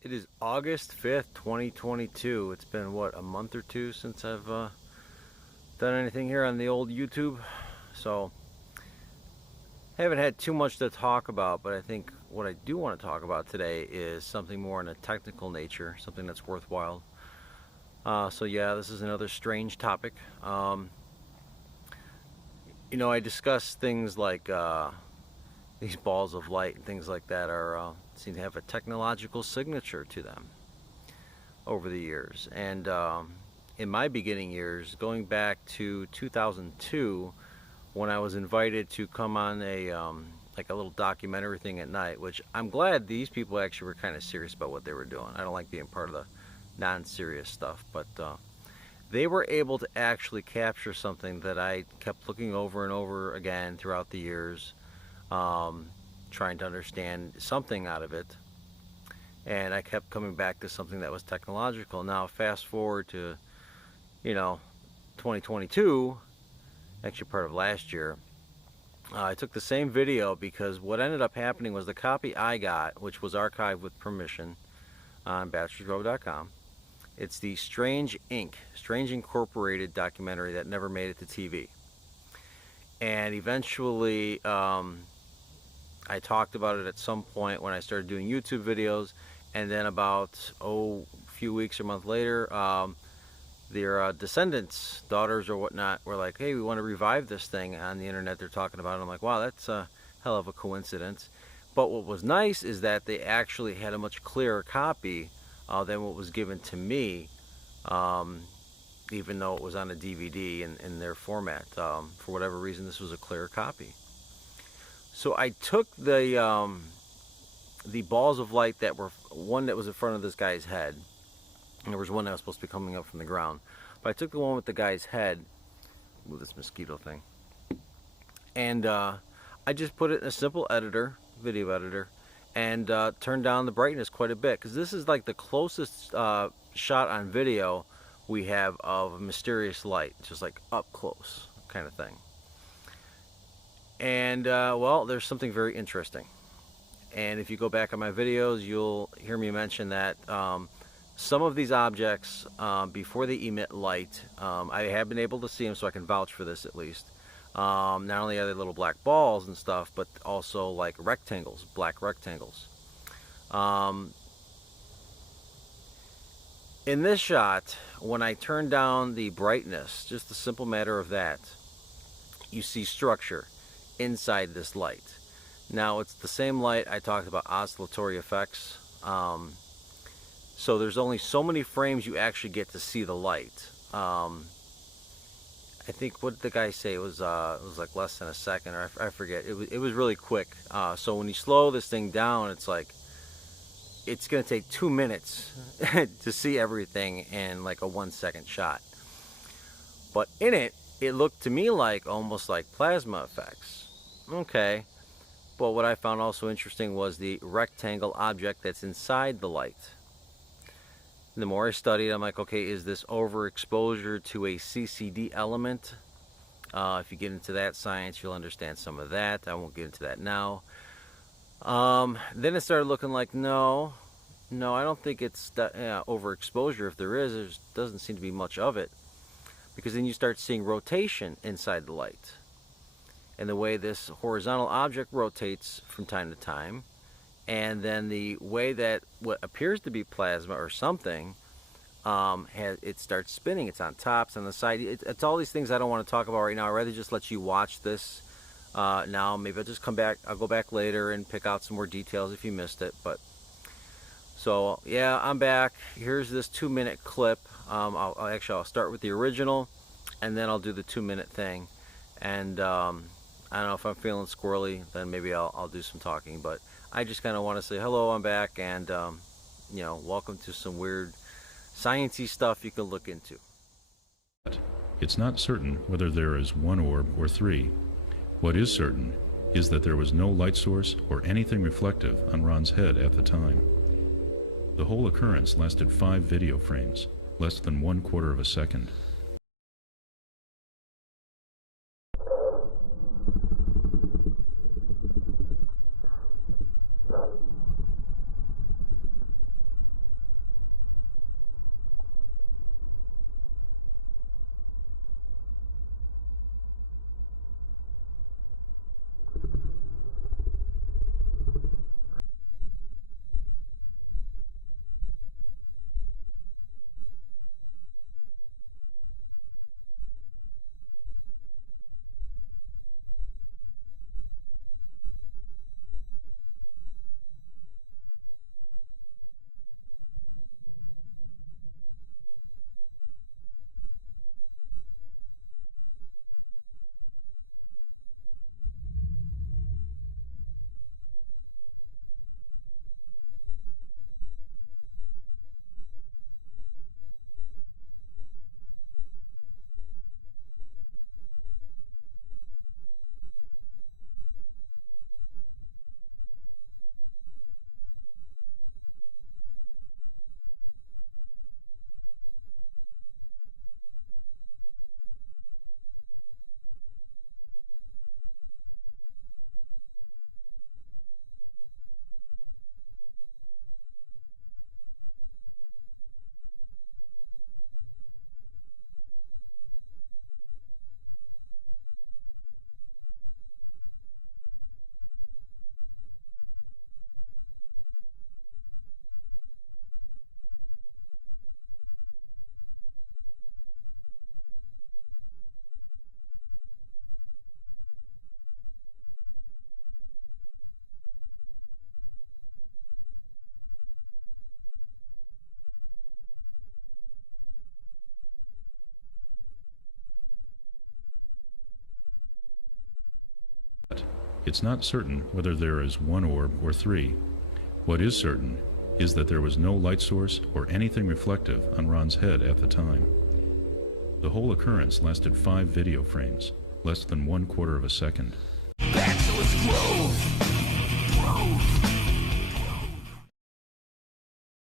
It is August 5th, 2022. It's been, what, a month or two since I've done anything here on the old YouTube. So, haven't had too much to talk about, but I think what I do want to talk about today is something more in a technical nature, something that's worthwhile. Yeah, this is another strange topic. I discuss things like these balls of light and things like that seem to have a technological signature to them over the years. And in my beginning years, going back to 2002, when I was invited to come on a like a little documentary thing at night, which I'm glad these people actually were kind of serious about what they were doing. I don't like being part of the non-serious stuff, but they were able to actually capture something that I kept looking over and over again throughout the years, um, trying to understand something out of it. And I kept coming back to something that was technological. Now, fast forward to, you know, 2022, actually part of last year. I took the same video because what ended up happening was the copy I got, which was archived with permission on bachelorsgrove.com. It's the Strange Inc., Strange Incorporated documentary that never made it to TV. And eventually, I talked about it at some point when I started doing YouTube videos, and then about a few weeks or month later, their descendants, daughters or whatnot, were like, "Hey, we want to revive this thing on the internet." They're talking about it. I'm like, "Wow, that's a hell of a coincidence." But what was nice is that they actually had a much clearer copy than what was given to me, um, even though it was on a DVD in their format. For whatever reason, this was a clearer copy. So I took the balls of light that were one that was in front of this guy's head, and there was one that was supposed to be coming up from the ground. But I took the one with the guy's head, with this mosquito thing, and I just put it in a simple editor, video editor, and turned down the brightness quite a bit because this is like the closest shot on video we have of mysterious light, just like up close kind of thing. And well, there's something very interesting. And if you go back on my videos, you'll hear me mention that some of these objects, before they emit light, I have been able to see them, so I can vouch for this at least. Not only are they little black balls and stuff, but also like rectangles, black rectangles. Um, in this shot, when I turn down the brightness, just a simple matter of that, you see structure inside this light. Now, it's the same light I talked about, oscillatory effects. So there's only so many frames you actually get to see the light. I think, what did the guy say? It was like less than a second, or I forget. It was really quick. So when you slow this thing down, it's like it's gonna take 2 minutes to see everything in like a 1 second shot. But in it, it looked to me like almost like plasma effects. Okay. But what I found also interesting was the rectangle object that's inside the light. The more I studied, I'm like, okay, is this overexposure to a CCD element? If you get into that science, you'll understand some of that. I won't get into that now. Then it started looking like, no, I don't think it's that, overexposure. If there is, there doesn't seem to be much of it. Because then you start seeing rotation inside the light. And the way this horizontal object rotates from time to time, and then the way that what appears to be plasma or something, it starts spinning. It's on top, it's on the side. It's all these things I don't want to talk about right now. I'd rather just let you watch this now. Maybe I'll just come back. I'll go back later and pick out some more details if you missed it. But so yeah, I'm back. Here's this 2 minute clip. I'll start with the original, and then I'll do the 2 minute thing. And I don't know if I'm feeling squirrely, then maybe I'll do some talking. But I just kind of want to say hello, I'm back, and welcome to some weird sciencey stuff you can look into. It's not certain whether there is one orb or three. What is certain is that there was no light source or anything reflective on Ron's head at the time. The whole occurrence lasted 5 video frames, less than 1/4 of a second. It's not certain whether there is one orb or three. What is certain is that there was no light source or anything reflective on Ron's head at the time. The whole occurrence lasted 5 video frames, less than 1/4 of a second. Bachelors Grove!